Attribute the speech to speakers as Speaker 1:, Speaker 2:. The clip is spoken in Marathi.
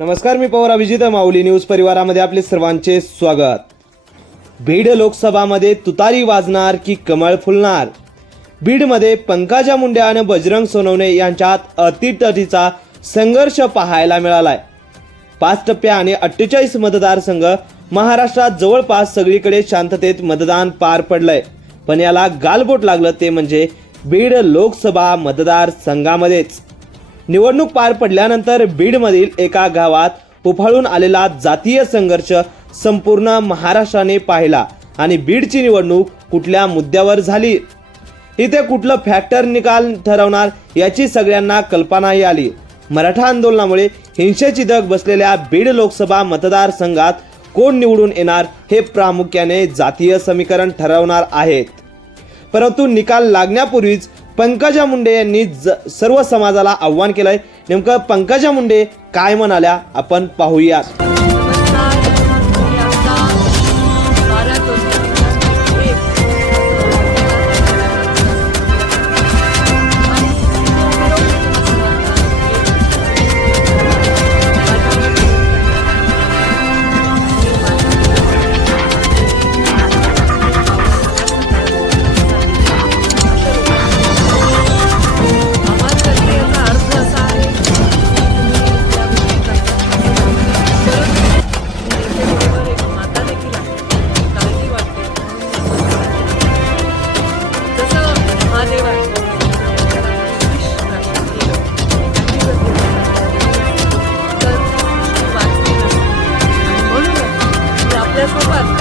Speaker 1: नमस्कार मी पवार अभिजित माऊली न्यूज परिवारामध्ये आपले सर्वांचे स्वागत. बीड लोकसभामध्ये तुतारी वाजणार की कमळ फुलणार? बीडमध्ये पंकजा मुंडे आणि बजरंग सोनवणे यांच्यात अतितटीचा संघर्ष पाहायला मिळालाय. पाच टप्प्या आणि अठ्ठेचाळीस मतदारसंघ महाराष्ट्रात जवळपास सगळीकडे शांततेत मतदान पार पडलंय. पण याला गालबोट लागलं ते म्हणजे बीड लोकसभा मतदारसंघामध्येच. निवडणूक पार पडल्यानंतर बीडमधील एका गावात उफाळून आलेला जातीय संघर्ष संपूर्ण महाराष्ट्राने पाहिला आणि बीडची निवडणूक कुठल्या मुद्द्यावर झाली? इथे कुठलं फॅक्टर निकाल ठरवणार याची सगळ्यांना कल्पनाही आली. मराठा आंदोलनामुळे हिंसेची दग बसलेल्या बीड लोकसभा मतदारसंघात कोण निवडून येणार हे प्रामुख्याने जातीय समीकरण ठरवणार आहेत. परंतु निकाल लागण्यापूर्वीच पंकजा मुंडे यांनी ज सर्व समाजाला आव्हान केलंय. नेमकं पंकजा मुंडे काय म्हणाल्या? आपण पाहूयात. Remember.